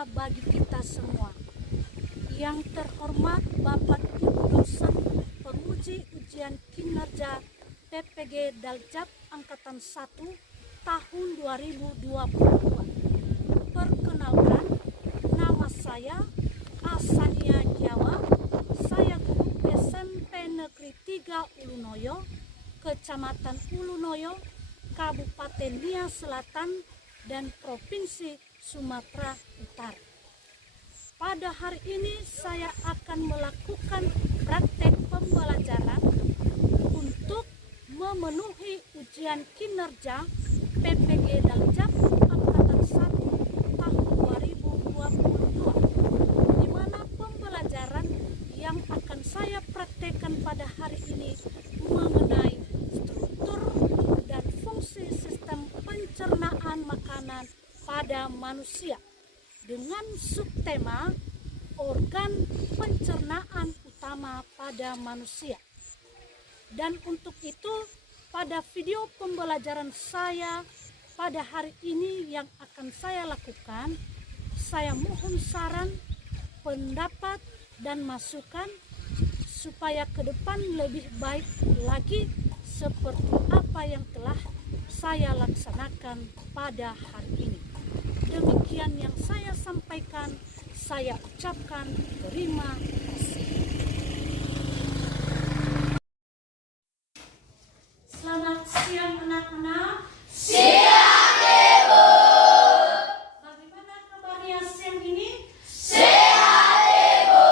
berharga bagi kita semua. Yang terhormat Bapak Ibu dosen penguji ujian kinerja PPG Daljab Angkatan 1 tahun 2022. Perkenalkan, nama saya Asania Jawa. Saya guru SMP Negeri 3 Ulunoyo, Kecamatan Ulunoyo, Kabupaten Nia Selatan, dan Provinsi Sumatera Utara. Pada hari ini saya akan melakukan praktek pembelajaran untuk memenuhi ujian kinerja PPG Daljab Angkatan 1 tahun 2022, di mana pembelajaran yang akan saya praktekkan pada hari ini mengenai struktur dan fungsi sistem pencernaan makanan pada manusia dengan subtema organ pencernaan utama pada manusia. Dan untuk itu, pada video pembelajaran saya pada hari ini yang akan saya lakukan, saya mohon saran, pendapat, dan masukan supaya ke depan lebih baik lagi seperti apa yang telah saya laksanakan pada hari ini. Demikian yang saya sampaikan, saya ucapkan terima kasih. Selamat siang anak-anak. Siang Ibu. Bagaimana kabarnya siang ini? Sehat Ibu.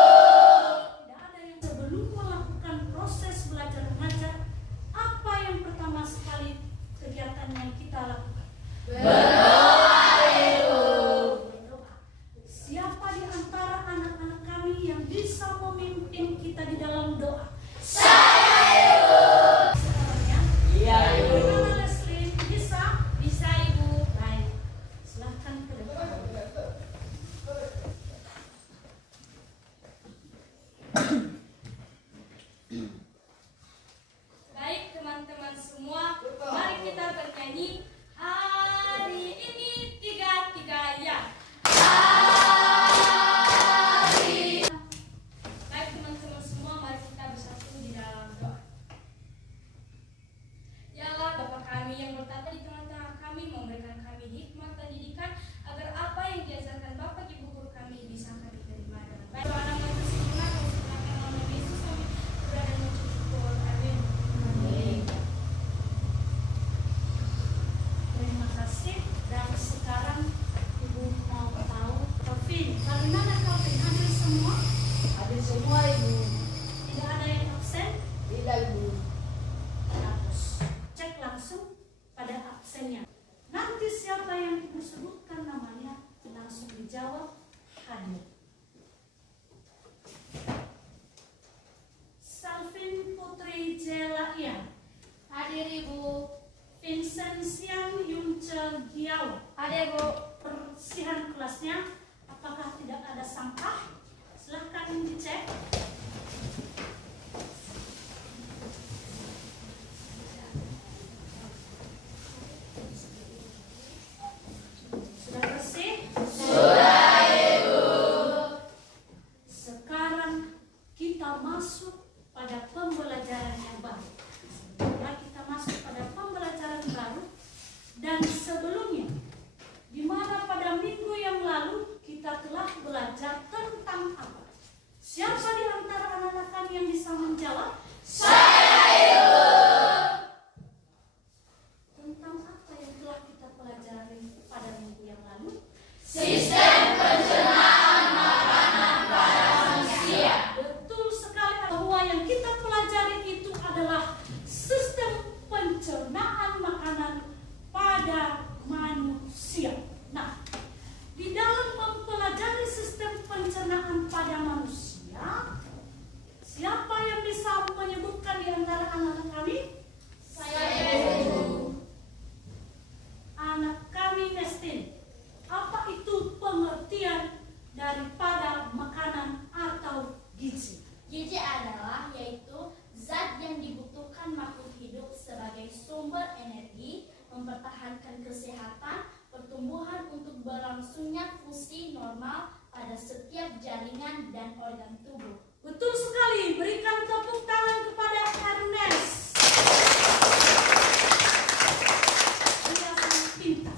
Tidak ada yang sebelum melakukan proses belajar mengajar, apa yang pertama sekali kegiatan yang kita lakukan? Berdoa Ibu. Berdoa. Siapa di antara anak-anak kami yang bisa memimpin kita di dalam doa? Saya Ibu. Semuanya. Iya Ibu. Bagaimana Leslie? Bisa? Bisa Ibu. Baik. Silahkan ke depan. Baik teman-teman semua, mari kita bernyanyi hari ini tiga-tiga ya. Hari. Baik teman-teman semua, mari kita bersatu di dalam doa. Ya Allah Bapa kami yang bertata di tengah-tengah kami, memberikan kami hikmat dan didikan agar apa yang diajarkan Bapak Ibu guru kami bisa kami terima dengan baik. Doa nama Yesus sempurna, kami serahkan nama Yesus kami berdoa dan mengucap syukur. Amin. Amin. Terima kasih. Dan sekarang Ibu mau tahu Calvin. Bagaimana Calvin? Hadir semua? Hadir semua Ibu. Tidak ada yang absen? Tidak Ibu. Bagus. Cek langsung pada absennya. Nanti siapa yang Ibu sebutkan namanya langsung dijawab hadir. Salvin Putri Jelaian. Hadir Ibu. Vincent Siang Yunce Giau. Hadir Bu. Persihan kelasnya, apakah tidak ada sampah? Silahkan dicek. Sudah bersih? Sudah Ibu. Sekarang kita masuk pada pembelajaran yang baru. Setelah kita masuk pada pembelajaran baru, dan sebelumnya, di mana pada minggu yang lalu kita telah belajar tentang apa? Siapa di antara anak-anak kami yang bisa menjawab? Saya Ibu. Tentang apa yang telah kita pelajari pada minggu yang lalu? Sistem pencernaan makanan pada manusia. Betul sekali, bahwa yang kita pelajari itu adalah sistem pencernaan makanan pada manusia. Nah, di dalam mempelajari sistem pencernaan pada manusia, siapa yang bisa menyebutkan di antara anak-anak kami? Saya Ibu. Anak kami Nestin. Apa itu pengertian daripada makanan atau gizi? Gizi adalah yaitu zat yang dibutuhkan makhluk hidup sebagai sumber energi, mempertahankan kesehatan, pertumbuhan untuk berlangsungnya fungsi normal pada setiap jaringan dan organ tubuh. Betul sekali, berikan tepuk tangan kepada Ernest. Dia sangat pintar.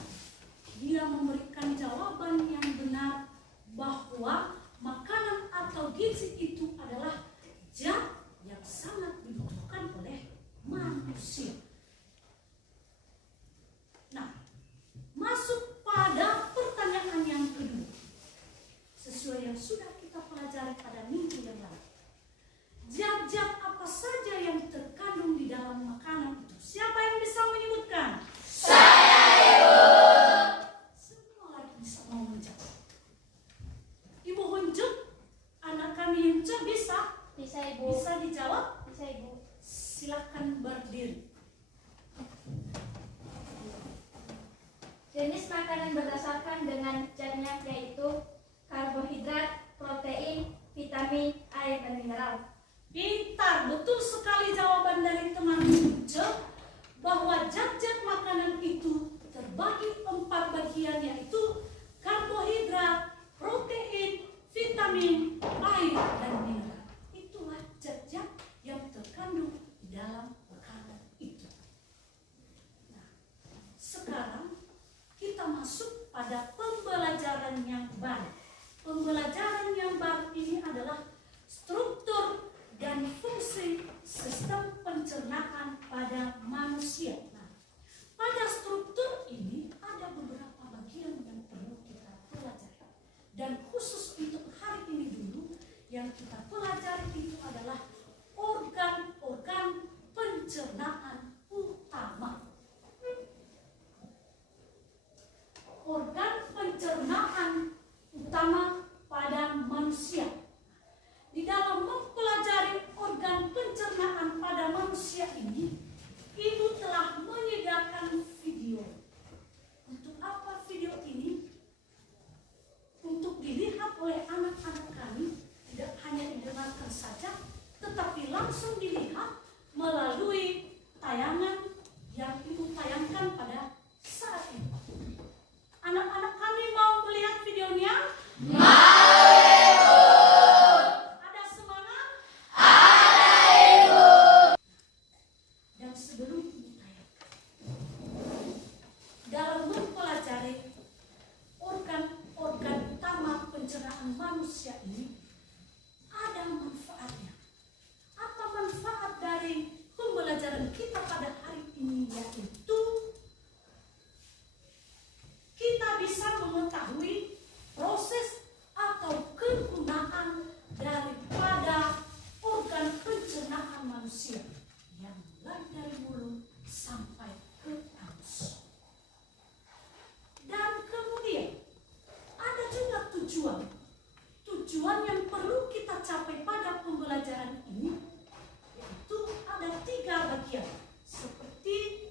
Dia memberikan jawaban yang benar bahwa makanan atau gizi itu adalah zat yang sangat dibutuhkan oleh manusia. Nah, masuk pada pertanyaan yang kedua. Sesuai yang sudah kita pelajari pada minggu yang lalu. Zat-zat apa saja yang terkandung di dalam makanan itu? Siapa yang bisa menyebutkan? Saya, Ibu. Semua lagi bisa mau menjawab. Ibu Hunjuk, anak kami Hunjuk bisa? Bisa Ibu. Bisa dijawab? Bisa Ibu. Silakan berdiri. Jenis makanan berdasarkan dengan zatnya yaitu karbohidrat, protein, vitamin, air, dan mineral. Pintar, betul sekali jawaban dari teman Hunjuk bahwa zat-zat makanan itu terbagi 4 bagian, yaitu karbohidrat, protein, vitamin, air, dan mineral. Itulah zat-zat yang terkandung di dalam makanan itu. Nah, sekarang kita masuk pada pembelajaran yang baru. Pembelajaran yang baru ini adalah struktur dan fungsi sistem pencernaan pada manusia. Nah, pada struktur ini ada beberapa bagian yang perlu kita pelajari. Dan khusus untuk hari ini dulu, yang kita pelajari itu adalah organ-organ pencernaan utama. Organ pencernaan utama pada manusia. Di dalam mempelajari organ pencernaan pada manusia ini, Ibu telah menyediakan video. Untuk apa video ini? Untuk dilihat oleh anak-anak kami, tidak hanya didengarkan saja, tetapi langsung dilihat melalui tayangan yang Ibu tayangkan pada saat ini. Anak-anak kami mau melihat videonya? Ada semangat? Dan sebelum Ibu tayangkan, dalam mempelajari organ-organ utama pencernaan manusia ini, ada manfaatnya. Apa manfaat dari pembelajaran kita pada hari ini? Yaitu kita bisa mengetahui proses atau kegunaan daripada organ pencernaan manusia yang mulai dari mulut sampai ke anus. Dan kemudian ada juga tujuan yang perlu kita capai pada pembelajaran ini, yaitu ada 3 bagian seperti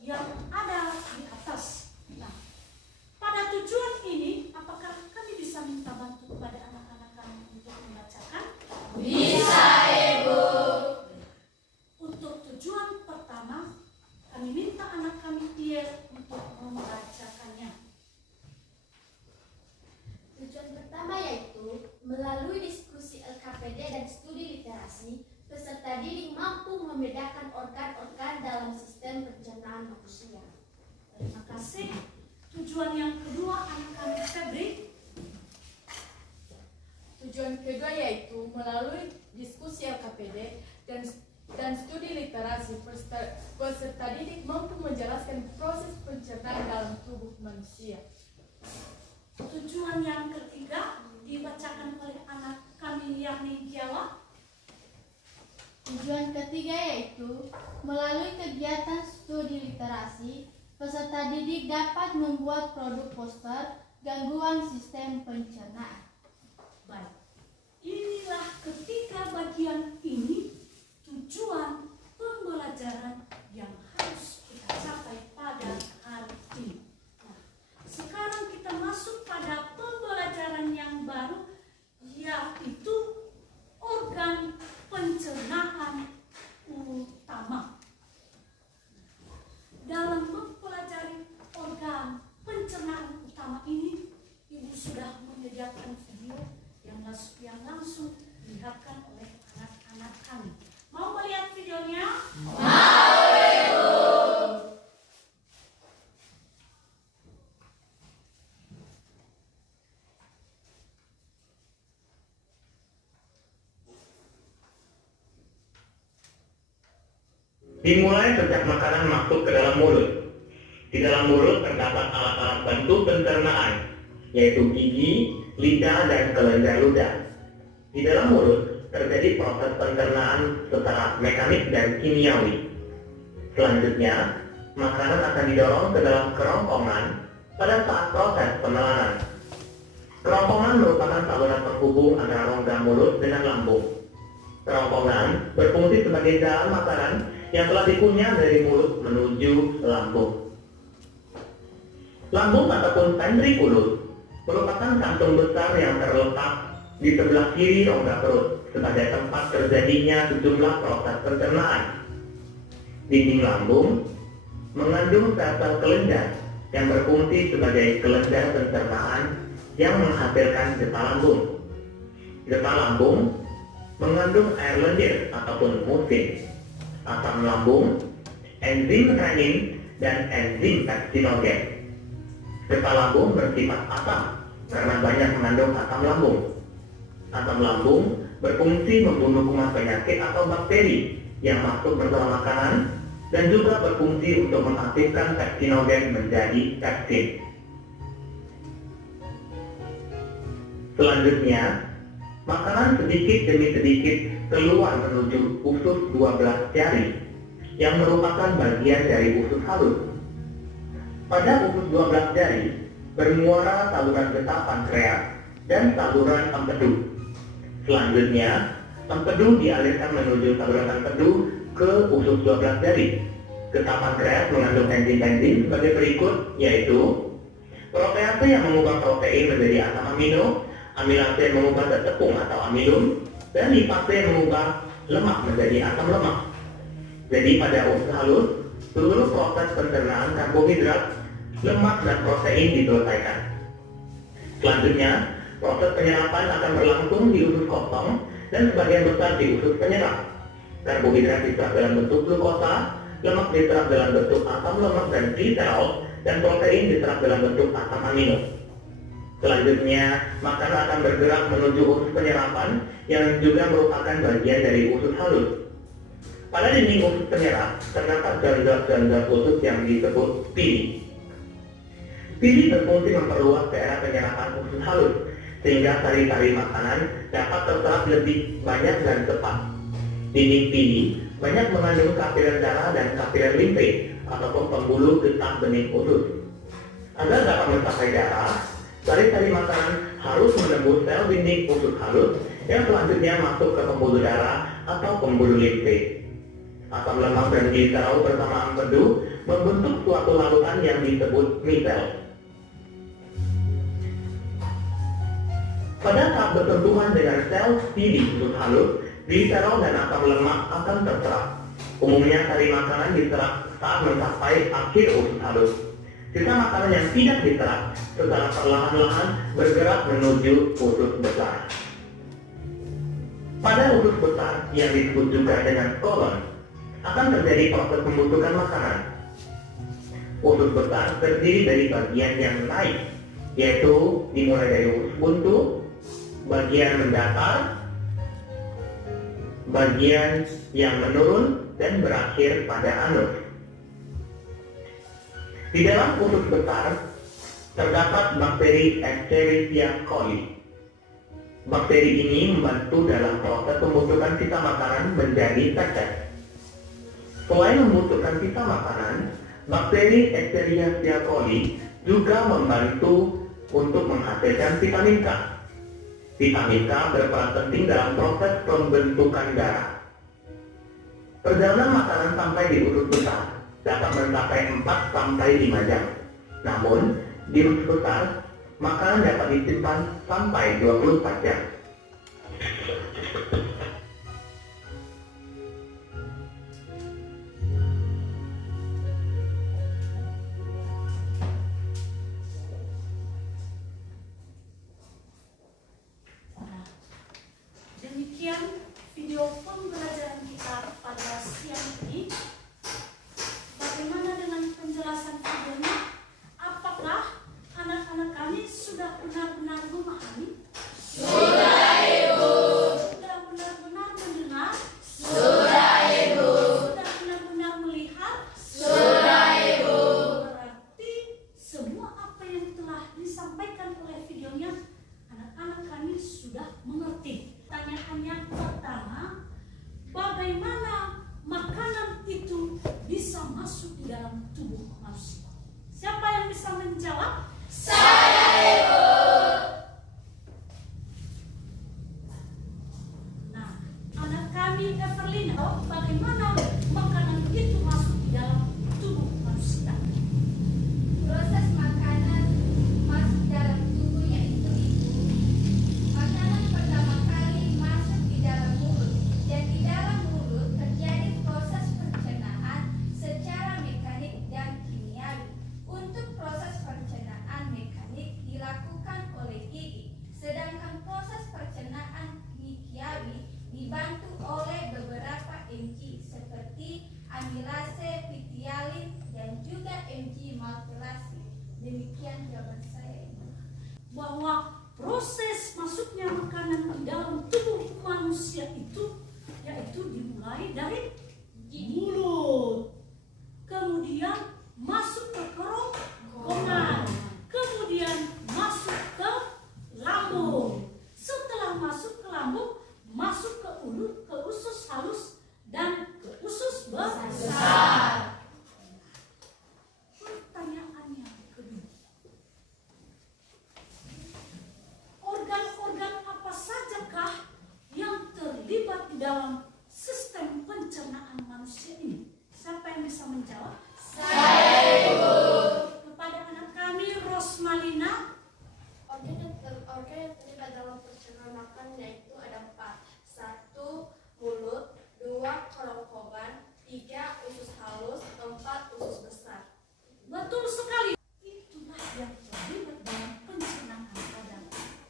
yang ada di atas. Nah, pada tujuan ini, apakah kami bisa minta bantu kepada anak-anak kami untuk membacakan? Bisa, Ibu. Untuk tujuan pertama, kami minta anak kami Tiel untuk membacakannya. Tujuan pertama yaitu melalui diskusi LKPD dan studi literasi, peserta didik mampu membedakan organ-organ dalam sistem pencernaan manusia. Terima kasih. Tujuan yang kedua, anak kami Febri. Tujuan kedua yaitu melalui diskusi LKPD dan studi literasi, peserta didik mampu menjelaskan proses pencernaan dalam tubuh manusia. Tujuan yang ketiga dibacakan oleh anak kami yakni Jawa. Tujuan ketiga yaitu melalui kegiatan studi literasi, peserta didik dapat membuat produk poster gangguan sistem pencernaan. Baik, inilah ketiga bagian ini tujuan pembelajaran yang harus kita capai pada hari ini. Nah, sekarang kita masuk pada pembelajaran yang baru, yaitu organ pencernaan utama. Dalam mempelajari organ pencernaan utama ini, Ibu sudah menyediakan Dimulai sejak makanan masuk ke dalam mulut. Di dalam mulut terdapat alat-alat bantu pencernaan, yaitu gigi, lidah, dan kelenjar ludah. Di dalam mulut terjadi proses pencernaan secara mekanik dan kimiawi. Selanjutnya, makanan akan didorong ke dalam kerongkongan pada saat proses penelangan. Kerongkongan merupakan saluran penghubung antara rongga mulut dengan lambung. Kerongkongan berfungsi sebagai jalan makanan yang telah dikunyah dari mulut menuju lambung. Lambung ataupun ventriculus merupakan kantung besar yang terletak di sebelah kiri rongga perut sebagai tempat terjadinya sejumlah proses pencernaan. Dinding lambung mengandung sel-sel kelenjar yang berfungsi sebagai kelenjar pencernaan yang menghasilkan getah lambung. Getah lambung mengandung air lendir ataupun musin, asam lambung, enzim renin, dan enzim peptinogen. Getah lambung bersifat asam karena banyak mengandung asam lambung. Asam lambung berfungsi membunuh kuman penyakit atau bakteri yang masuk bersama makanan dan juga berfungsi untuk mengaktifkan peptinogen menjadi pepsin. Selanjutnya, makanan sedikit demi sedikit keluar menuju usus 12 jari yang merupakan bagian dari usus halus. Pada usus 12 jari bermuara saluran getah pankreas dan saluran empedu. Selanjutnya, empedu dialirkan menuju saluran empedu ke usus 12 jari. Getah pankreas mengandung enzim-enzim sebagai berikut, yaitu protease yang mengubah protein menjadi asam amino, amilase yang mengubah zat tepung atau amilum, dan lipase yang mengubah lemak menjadi asam lemak. Jadi pada usus halus, seluruh proses pencernaan karbohidrat, lemak, dan protein diselesaikan. Selanjutnya, proses penyerapan akan berlangsung di usus kosong dan sebagian besar di usus penyerap. Karbohidrat diserap dalam bentuk glukosa, lemak diserap dalam bentuk asam lemak dan gliserol, dan protein diserap dalam bentuk asam amino. Selanjutnya, makanan akan bergerak menuju usus penyerapan yang juga merupakan bagian dari usus halus. Pada dinding usus penyerap terdapat zat-zat usus yang disebut pili. Pili berfungsi memperluas daerah penyerapan usus halus sehingga sari-sari makanan dapat terserap lebih banyak dan cepat. Dinding pili banyak mengandung kapiler darah dan kapiler limfe ataupun pembuluh getah bening usus. Agar dapat mencapai darah, sari-sari makanan harus menembus sel dinding usus halus yang selanjutnya masuk ke pembuluh darah atau pembuluh limfe. Asam lemak dan gliserol bersama empedu membentuk suatu larutan yang disebut misel. Pada saat bersentuhan dengan sel di usus halus, gliserol dan asam lemak akan terserap. Umumnya sari makanan diserap saat mencapai akhir usus halus. Sisa makanan yang tidak diserap secara perlahan-lahan bergerak menuju usus besar. Pada usus besar yang disebut juga dengan kolon, akan terjadi proses pembusukan makanan. Usus besar terdiri dari bagian yang naik, yaitu dimulai dari usus buntu, bagian mendatar, bagian yang menurun, dan berakhir pada anus. Di dalam usus besar terdapat bakteri Escherichia coli. Bakteri ini membantu dalam proses pembusukan sisa makanan menjadi feses. Selain membutuhkan sisa makanan, bakteri Escherichia coli juga membantu untuk menghasilkan vitamin K. Vitamin K berperan penting dalam proses pembentukan darah. Perjalanan makanan sampai di usus besar dapat mencapai 4 sampai 5 jam. Namun, di usus besar, makanan dapat disimpan sampai 24 jam. Demikian video pembelajaran kita pada siang ini. Bagaimana dengan penjelasan videonya? Apakah anak-anak kami sudah benar-benar memahami? Sudah, Ibu. Sudah benar-benar mendengar? Sudah, Ibu. Sudah benar-benar dalam tubuh manusia? Siapa yang bisa menjawab? Nah, anak kami Everlina, bagaimana makanan itu masuk di dalam tubuh manusia? Proses makanan masuk dalam tubuh yaitu makanan pertama kali masuk di dalam mulut, dan di dalam mulut terjadi proses pencernaan secara mekanik dan kimiawi. Untuk proses pencernaan mekanik dilakukan oleh gigi, sedangkan proses pencernaan kimiawi dibantu oleh beberapa enzim seperti amilase, pitialin, dan juga enzim maltilase. Demikian jawaban saya. Bahwa proses masuknya makanan di dalam tubuh manusia itu yaitu dimulai dari mulut, kemudian masuk ke kerongkongan, kemudian masuk ke lambung. Setelah masuk ke lambung, masuk ke usus halus dan ke usus besar. Pertanyaannya kedua, organ-organ apa sajakah yang terlibat di dalam sistem pencernaan manusia ini? Siapa yang bisa menjawab? Kepada anak kami Rosmalina. Organ yang terlibat dalam pencernaan makan yaitu ada 4. 1. Mulut, 2. Kerongkongan, 3. Usus halus, 4. Usus besar. Betul sekali. Itulah yang terlibat dalam pencernaan pada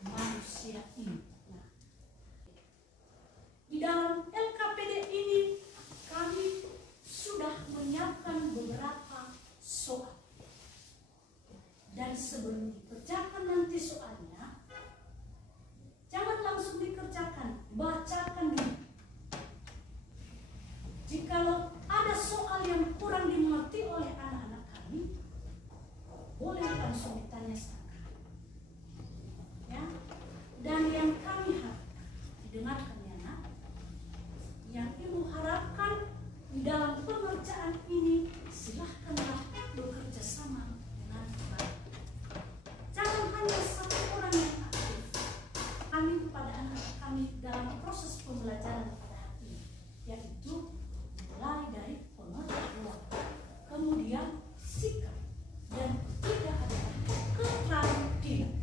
manusia ini. Nah, di dalam LKPD ini kami sudah menyiapkan beberapa soal. Dan sebelum dikerjakan nanti soalnya, jangan langsung dikerjakan, bacakan dulu. Jikalau ada soal yang kurang dimengerti oleh anak-anak kami, boleh langsung ditanya sekarang. Ya, dan yang kami harapkan, didengarkan ya nak, yang ibu harapkan di dalam pengerjaan ini, silahkanlah bekerja sama dengan baik. Jangan hanya satu orang yang aktif. Kami kepada anak kami dalam proses pembelajaran pada hari ini, yaitu mulai dari pengetahuan, kemudian sikap, dan tidak ada keterampilan.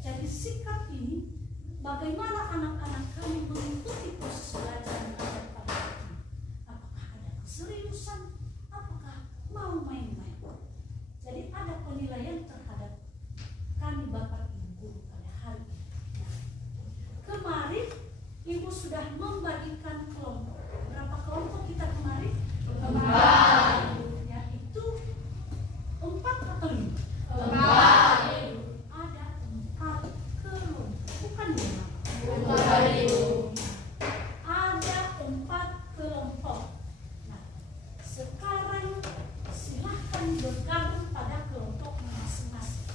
Jadi sikap ini, bagaimana anak-anak kami mengikuti proses belajar mengajar pada hari ini? Apakah ada keseriusan? Apakah mau main-main? Jadi ada penilaian terhadap kami Bapak Ibu guru pada hari ini. Nah, kemarin Ibu sudah membagikan kelompok. Berapa kelompok kita kemarin? 4. Yaitu 4 atau 5? 4. Ada 4 kelompok. Bukan 5. Ada 4 kelompok. Nah, sekarang silahkan bergabung pada kelompok masing-masing.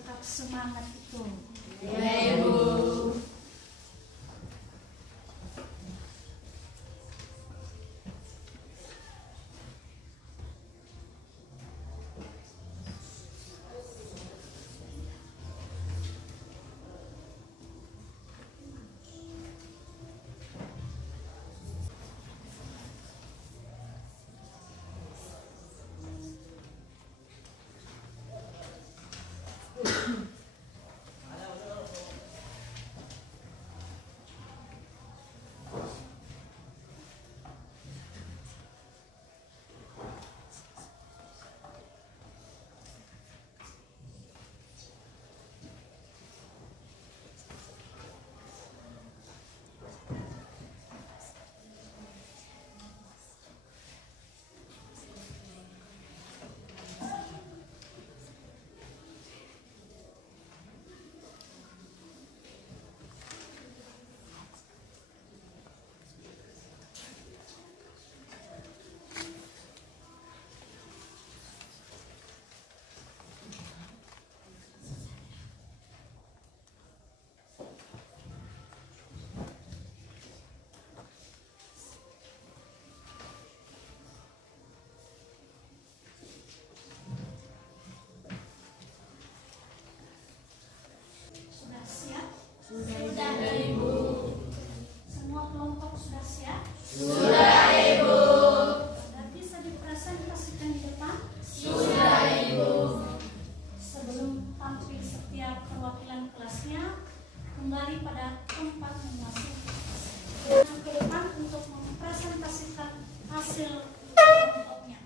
tetap semangat itu. Ya, Ibu. Sudah siap? Sudah, Ibu. Semua kelompok sudah siap? Sudah, Ibu. Sudah bisa dipresentasikan di depan? Sudah, Ibu. Sebelum tampil setiap perwakilan kelasnya, kembali pada tempat masing-masing. Dan ke depan untuk mempresentasikan hasil kelompoknya.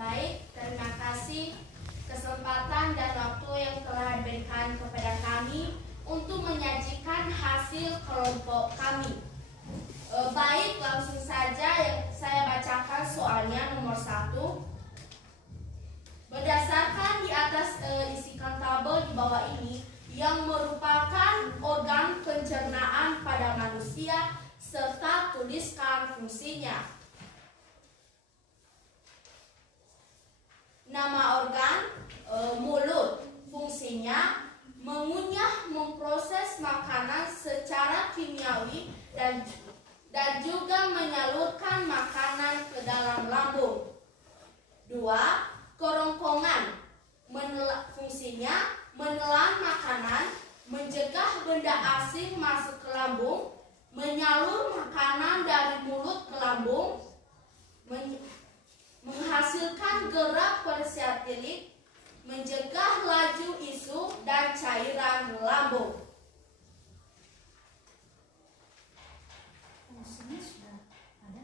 Baik, terima kasih kesempatan dan waktu yang telah diberikan kepada kami untuk menyajikan hasil kelompok kami. Baik, langsung saja saya bacakan soalnya nomor 1. Berdasarkan di atas isikan tabel di bawah ini yang merupakan organ pencernaan pada manusia serta tuliskan fungsinya. Nama organ mulut, fungsinya mengunyah, memproses makanan secara kimiawi dan juga menyalurkan makanan ke dalam lambung. 2. Kerongkongan, fungsinya menelan makanan, mencegah benda asing masuk ke lambung, menyalur makanan dari mulut ke lambung, menghasilkan gerak persiatilik, mencegah laju isu dan cairan lambung. Fungsinya sudah ada.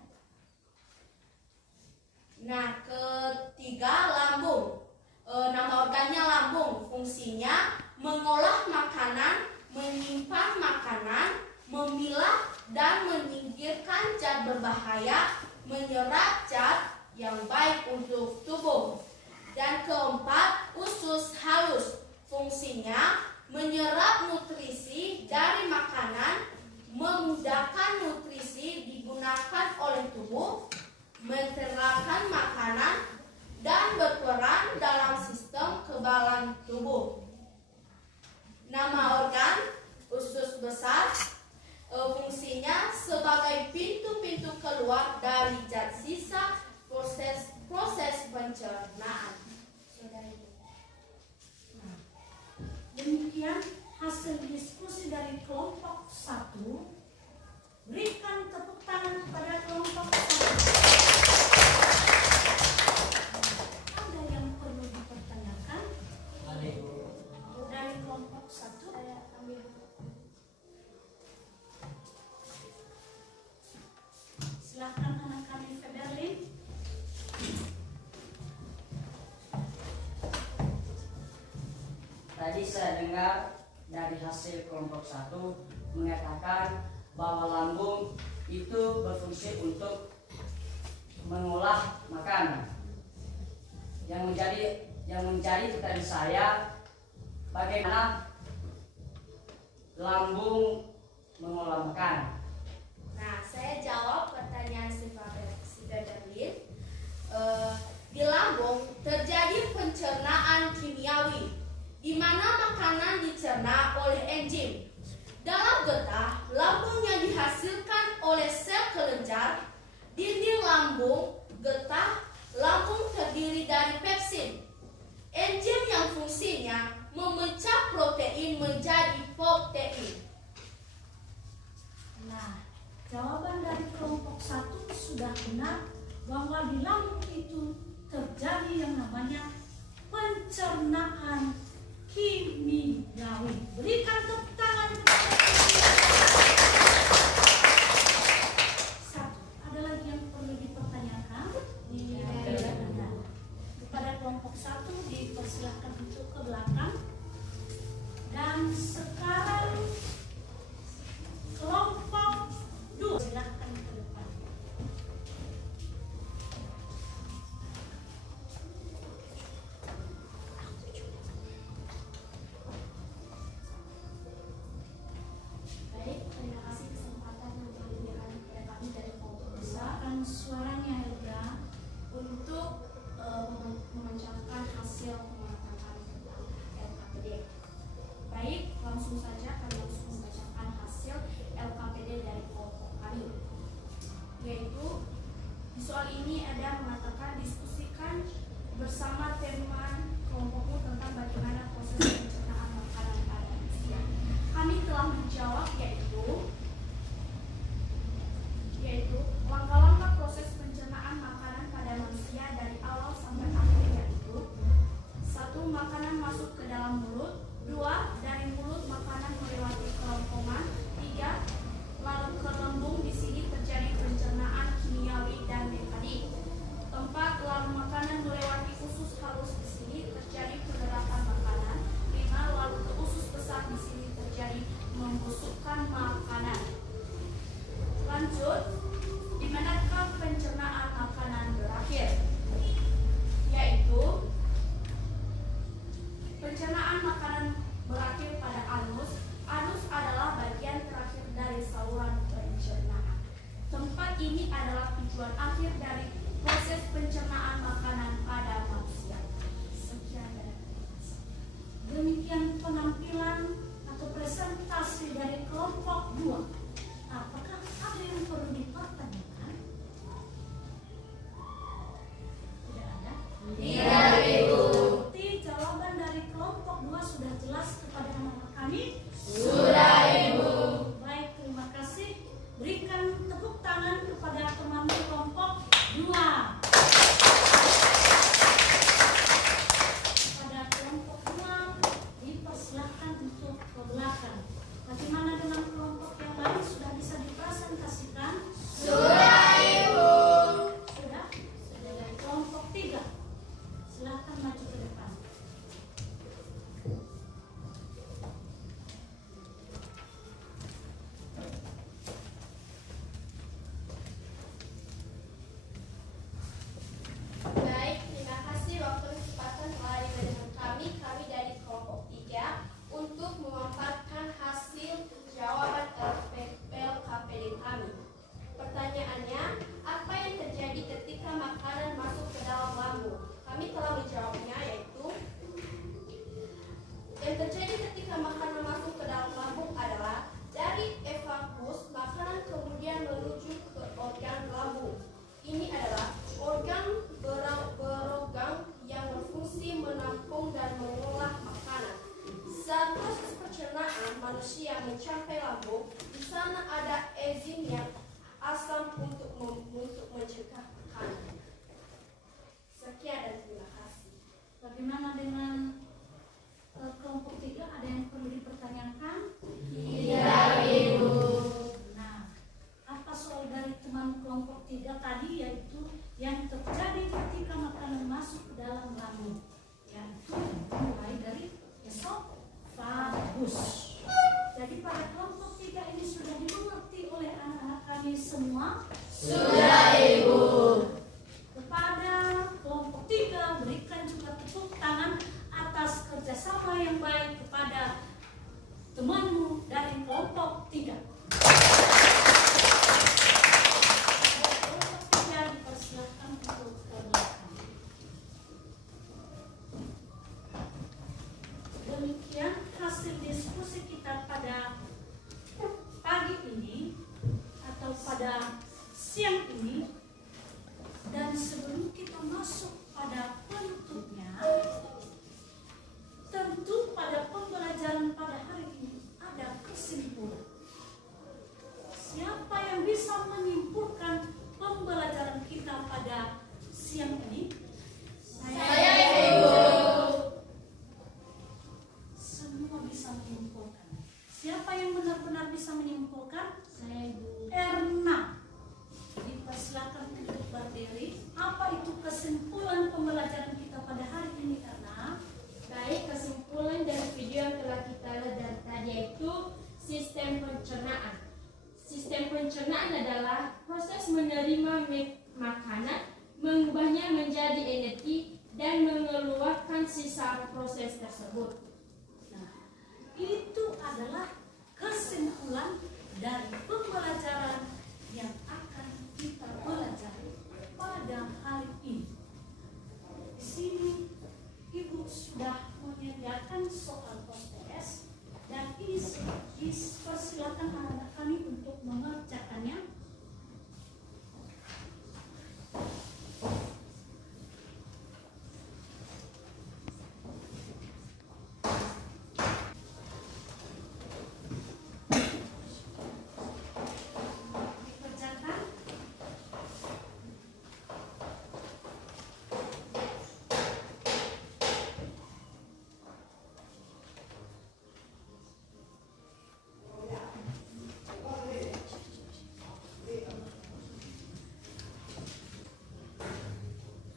Nah, ketiga, lambung. Nama organnya lambung. Fungsinya mengolah makanan, menyimpan makanan, memilah dan menyingkirkan zat berbahaya, menyerap zat yang baik untuk tubuh. Dan keempat, usus halus. Fungsinya menyerap nutrisi dari makanan, memudahkan nutrisi digunakan oleh tubuh, mencernahkan makanan, dan berperan dalam sistem kekebalan tubuh. Nama organ usus besar, fungsinya sebagai pintu-pintu keluar dari zat sisa proses pencernaan. Demikian hasil diskusi dari kelompok 1. Berikan tepuk tangan kepada kelompok 1. Ada yang perlu dipertanyakan? Dari kelompok 1. Saya ambil. Silakan anak kami Federlin. Tadi saya dengar dari hasil kelompok 1 mengatakan bahwa lambung itu berfungsi untuk mengolah makanan. Yang menjadi pertanyaan saya, bagaimana lambung mengolah makanan? Nah, saya jawab pertanyaan si Federlin. protein menjadi protein? Nah, jawaban dari kelompok 1 sudah benar bahwa di lambung itu terjadi yang namanya pencernaan kimiawi. Berikan tepuk tangan kepada satu. Ada lagi yang perlu dipertanyakan? Iya. Benar. Kepada kelompok 1 dipersilahkan untuk ke belakang. Dan sekarang kelompok 2 silahkan ke depan. Baik, terima kasih kesempatan yang telah diberikan kepada kami dari kelompok Besarkan suaranya Helga. untuk memancarkan hasil pemantauan tentang LKPD. Baik, langsung saja kami langsung membacakan hasil LKPD dari kelompok kami. Yaitu di soal ini ada mengatakan diskusikan bersama teman kelompokmu tentang bagaimana proses pencernaan makanan pada manusia. Kami telah menjawab yaitu langkah-langkah proses pencernaan makanan pada manusia dari awal sampai akhir, yaitu 1. Makanan masuk ke dalam mulut. 2. Dari mulut makanan melewati kerongkongan. 3. Lalu ke lambung, di sini terjadi pencernaan kimiawi dan mekanik. 4. Lalu makanan melewati usus halus, di sini terjadi penyerapan makanan. 5. Lalu ke usus besar, di sini terjadi membusukkan makanan. Lanjut, di manakah pencernaan makanan berakhir? Yaitu pencernaan makanan berakhir pada anus. Anus adalah bagian terakhir dari saluran pencernaan. Tempat ini adalah tujuan akhir dari proses pencernaan makanan pada manusia. Sekian dari saya. Demikian penampilan atau presentasi dari kelompok 2. Apakah ada yang perlu dipertanyakan? Tidak ada? Tidak, Ibu. Berarti jawaban dari kelompok 2 sudah jelas kepada anak-anak kami? Sudah, Ibu. Baik, terima kasih. Berikan tepuk tangan kepada teman kelompok 2. Kepada kelompok 2 dipersilahkan untuk ke belakang. Bagaimana dengan kelompok yang lain, sudah bisa dipresentasikan? Sudah, Ibu. Sudah? Sudah. Kelompok 3 silahkan maju ke depan. Baik, terima kasih waktu dan kesempatan telah diberikan kami dari kelompok 3 untuk memaparkan hasil jawaban LKPD kami. Pertanyaannya, apa yang terjadi ketika makanan masuk ke dalam lambung? Kami telah menjawabnya, yaitu yang terjadi ketika makanan masuk ke dalam lambung adalah dari evakus, makanan kemudian menuju ke organ lambung. Ini adalah organ berorgan yang berfungsi menampung dan mengolah makanan. Saat proses pencernaan manusia mencapai lambung, di sana ada enzim yang asam untuk mencegah makanan. Sekian dan terima kasih. Bagaimana dengan kelompok 3? Ada yang perlu dipertanyakan? Tidak, Ibu. Nah, apa soal dari teman kelompok 3 tadi, yaitu yang terjadi ketika makanan masuk ke dalam lambung, yaitu mulai dari esofagus. Jadi pada kelompok 3 ini sudah dimengerti siang ini? Saya Ibu. Semua bisa menyimpulkan. Siapa yang benar-benar bisa menyimpulkan? Saya Ibu. Erna. Dipersilakan untuk berdiri. Apa itu kesimpulan pembelajaran kita pada hari ini, Erna? Baik, kesimpulan dari video yang telah kita lihat dari tadi yaitu sistem pencernaan. Sistem pencernaan adalah proses menerima makanan, mengubahnya menjadi energi, dan mengeluarkan sisa proses tersebut. Nah, itu adalah kesimpulan dari pembelajaran yang akan kita pelajari pada hari ini. Di sini Ibu sudah menyediakan soal post-test dan ini dipersilakan anak-anak kami untuk mengerjakannya. Dikerjakan.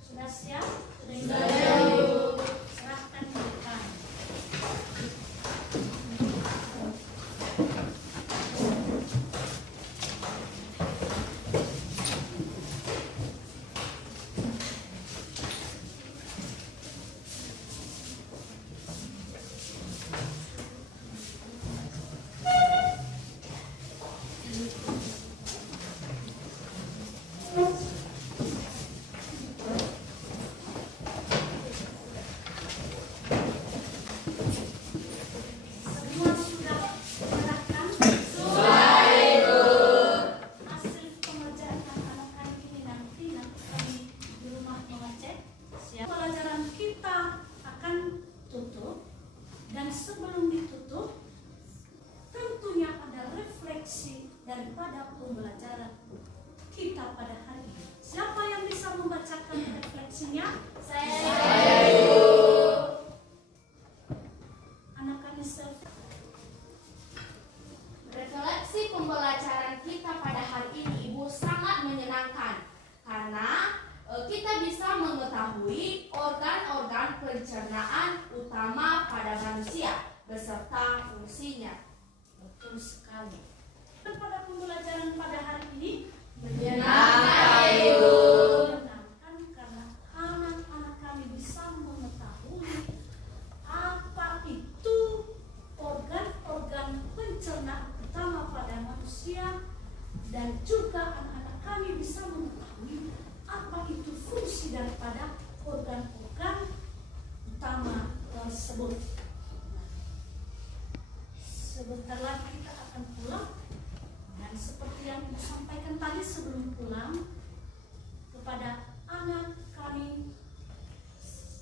Sudah siap? Sudah siap. Serahkan ke depan. Semua sudah serahkan? Hasil pengerjaan anak-anak kami ini nanti kami di rumah mengecek. Siap. Pelajaran kita akan tutup dan sebelum ditutup tentunya ada refleksi daripada pembelajaran kita pada hari ini. Siapa yang bisa membacakan refleksinya? Anak kami self. Refleksi pembelajaran kita pada hari ini Ibu sangat menyenangkan karena kita bisa mengetahui organ-organ pencernaan utama pada manusia beserta fungsinya. Betul sekali. Pada pembelajaran pada hari ini Menyenangkan, Ibu. menyenangkan karena anak-anak kami bisa mengetahui apa itu organ-organ pencernaan utama pada manusia dan juga anak-anak kami bisa mengetahui apa itu fungsi daripada organ-organ utama tersebut. Sebentar lagi kita akan pulang dan seperti yang Ibu sampaikan tadi sebelum pulang kepada anak kami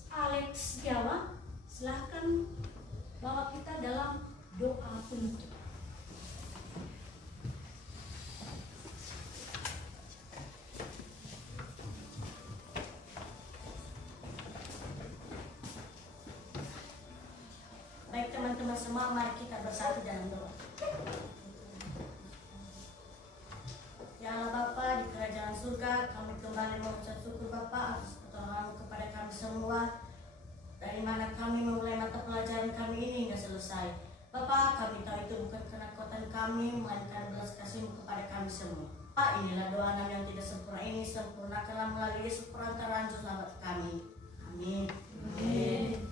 Alex Giawa, silahkan bawa kita dalam doa penutup. Baik teman-teman semua, mari kita bersatu dalam doa. Ya Allah Bapa, di kerajaan surga kami kembali mengucap syukur Bapa atas pertolongan kepada kami semua, dari mana kami memulai mata pelajaran kami ini hingga selesai. Bapa, kami tahu itu bukan karena kekuatan kami, melainkan belas kasih-Mu kepada kami semua. Pak, inilah doa kami yang tidak sempurna ini, sempurnakanlah melalui Yesus perantaraan Juru Selamat kami. Amin. Amin.